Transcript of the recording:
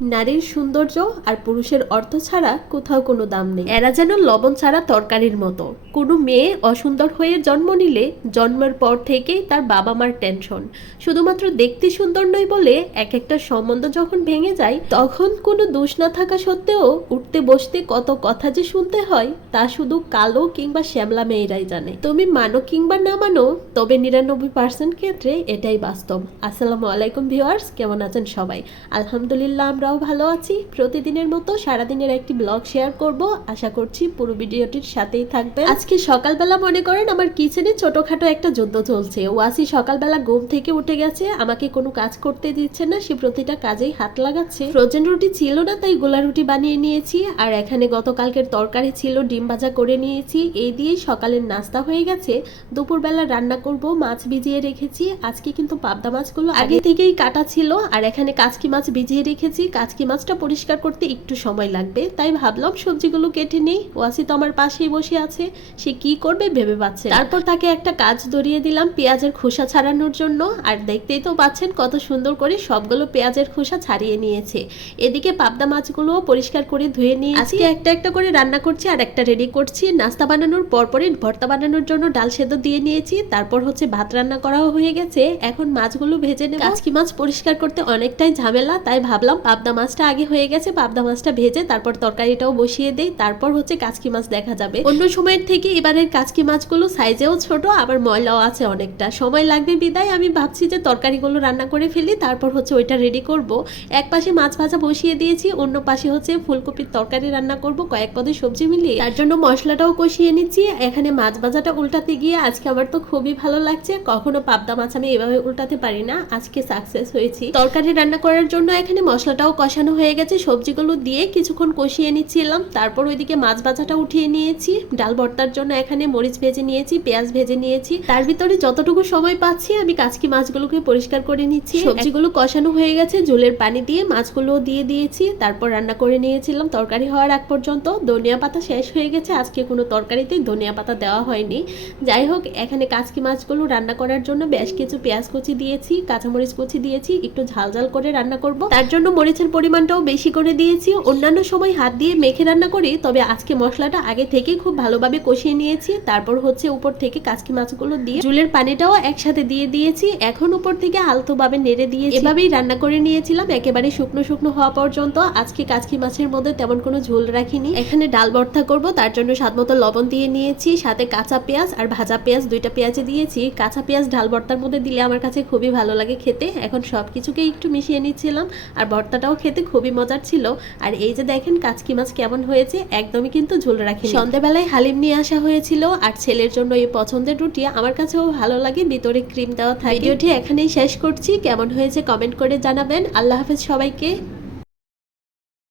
নারীর সৌন্দর্য আর পুরুষের অর্থ ছাড়া কোথাও কোনো দাম নেই। এরা যেন লবণ ছাড়া তরকারির মতো। কোনো মেয়ে অসুন্দর হয়ে জন্ম নিলে জন্মের পর থেকেই তার বাবা মার টেনশন। শুধুমাত্র দেখতে সুন্দর নয় বলে এক একটা সম্বন্ধ যখন ভেঙে যায়, তখন কোনো দোষ না থাকা সত্ত্বেও উঠতে বসতে কত কথা যে শুনতে হয় তা শুধু কালো কিংবা শ্যামলা মেয়েরাই জানে। তুমি মানো কিংবা না মানো, তবে 99% ক্ষেত্রে এটাই বাস্তব। আসসালামু আলাইকুম ভিউয়ার্স, কেমন আছেন সবাই? আলহামদুলিল্লাহ, আমরাও ভালো আছি। প্রতিদিনের মতো সারাদিনের একটি ব্লগ শেয়ার করব, আশা করছি পুরো ভিডিওটির সাথেই থাকবে। আজকে সকালবেলা মনে করেন আমার কিচেনে ছোটখাটো একটা যুদ্ধ চলছে। ওয়াসি সকালবেলা ঘুম থেকে উঠে গেছে, আমাকে কোনো কাজ করতে দিচ্ছে না, সে প্রতিটা কাজেই হাত লাগাচ্ছে। ফ্রোজেন রুটি ছিল না, তাই গোলা রুটি বানিয়ে নিয়েছি। আর এখানে গতকালকের তরকারি ছিল, ডিম ভাজা করে নিয়েছি। এই দিয়েই সকালের নাস্তা হয়ে গেছে। দুপুরবেলা রান্না করব, মাছ ভিজিয়ে রেখেছি। আজকে কিন্তু পাবদা মাছগুলো আগে থেকেই কাটা ছিল। আর এখানে কাচকি মাছ ভিজিয়ে রেখেছি। কাচকি মাছটা পরিষ্কার করতে একটু সময় লাগবে, তাই ভাবলাম সবজিগুলো কেটে নেই। ওয়াসি তো আমার পাশেই বসে আছে, সে কি করবে ভেবে পাচ্ছে। তারপর তাকে একটা কাজ ধরিয়ে দিলাম পেঁয়াজের খোসা ছাড়ানোর জন্য। আর দেখতেই তো পাচ্ছেন কত সুন্দর করে সবগুলো পেঁয়াজের খোসা ছাড়িয়ে নিয়েছে। এদিকে পাবদা মাছগুলো পরিষ্কার করে ধুয়ে নিয়ে আজকে একটা একটা করে রান্না করছি আর একটা রেডি করছি। নাস্তা বানানোর পরপরই ভর্তা বানানোর জন্য ডাল সেদ্ধ দিয়ে নিয়েছি। তারপর হচ্ছে ভাত রান্না করাও হয়ে গেছে। এখন মাছগুলো ভেজে নেব। কাচকি মাছ পরিষ্কার করতে অনেকটাই ঝামেলা, তাই ভাবলাম পাবদা মাছটা আগে হয়ে গেছে, পাবদা মাছটা ভেজে তারপর তরকারিটাও বসিয়ে দেই, তারপর হচ্ছে কাচকি মাছ দেখা যাবে। অন্য সময়ের থেকে এবারের কাচকি মাছগুলো সাইজেও ছোট, আবার ময়লাও আছে অনেকটা, সময় লাগবে বিদায় আমি ভাবছি যে তরকারিগুলো রান্না করে ফেলি, তারপর হচ্ছে ওইটা রেডি করব। এক পাশে মাছ ভাজা বসিয়ে দিয়েছি, অন্য পাশে হচ্ছে ফুলকপির তরকারি রান্না করব কয়েক পদের সবজি মিলিয়ে। তার জন্য মশলাটাও কষিয়ে নিচ্ছি। এখানে মাছ ভাজাটা উল্টাতে গিয়ে আজকে আমার তো খুবই ভালো লাগছে। কখনো পাবদা মাছ আমি এভাবে উল্টাতে পারি না, আজকে সাকসেস হয়েছি। তরকারি রান্না করার জন্য এখানে মশলাটাও কষানো হয়ে গেছে, সবজিগুলো দিয়ে কিছুক্ষণ কষিয়ে নিচ্ছিলাম। তারপর ওইদিকে মাছ ভাজাটা উঠিয়ে নিয়েছি। ডাল ভর্তার জন্য এখানে মরিচ ভেজে নিয়েছি, পেঁয়াজ ভেজে নিয়েছি। তার ভিতরে যতটুকু সময় পাচ্ছি আমি কাচকি মাছগুলোকে পরিষ্কার করে নিচ্ছি। সবজিগুলো কষানো হয়ে গেছে, ঝোলের পানি দিয়ে মাছগুলো দিয়ে দিয়েছি। তারপর রান্না করে নিয়েছিলাম তরকারি হওয়ার আগ পর্যন্ত। ধনিয়া পাতা শেষ হয়ে গেছে, আজকে কোনো তরকারিতে ধনিয়া পাতা দেওয়া হয়নি। যাই হোক, এখানে কাচকি মাছগুলো রান্না করার জন্য বেশ কিছু পেঁয়াজ কুচি দিয়েছি, কাঁচামরিচ কুচি দিয়েছি, একটু ঝাল ঝাল করে রান্না করব। তার জন্য মরিচের পরিমাণটাও বেশি করে দিয়েছি। অন্যান্য সময় হাত দিয়ে মেখে রান্না করি, তবে আজকে মশলাটা আগে থেকেই খুব ভালোভাবে কষিয়ে নিয়েছি। তারপর হচ্ছে উপর থেকে কাচকি মাছগুলো দিয়ে ঝোলের পানিটাও একসাথে দিয়ে দিয়েছি। এখন উপর থেকে আলতোভাবে নেড়ে দিয়ে এভাবেই রান্না করে নিয়েছিলাম একেবারে শুকনো শুকনো হওয়া পর্যন্ত। আজকে কাচকি মাছের মধ্যে তেমন কোনো ঝোল রাখিনি। এখানে ডাল ভর্তা করব, তার জন্য স্বাদমতো লবণ দিয়ে নিয়েছি, সাথে কাঁচা পেঁয়াজ আর ভাজা পেঁয়াজ দুইটা পেঁয়াজে দিয়েছি। কাঁচা পেঁয়াজ ডাল ভর্তার মধ্যে দিলে আমার কাছে খুবই ভালো লাগে খেতে। এখন সবকিছুকে একটু মিশিয়ে নিচ্ছিলাম, আর ভর্তাটাও খেতে খুবই মজার ছিল। আর এই যে দেখেন কাচকি মাছ কেমন হয়েছে, একদমই কিন্তু ঝোল রাখিনি। সন্ধ্যাবেলায় হালিম নিয়ে আসা হয়েছিল, আর ছেলের জন্য এই পছন্দের রুটি। আমার কাছেও ভালো লাগে, ভিতরে ক্রিম দেওয়া থাকে। ভিডিওটি এখানেই শেষ করছি। কেমন হয়েছে কমেন্ট করে জানাবেন। আল্লাহ হাফেজ সবাইকে।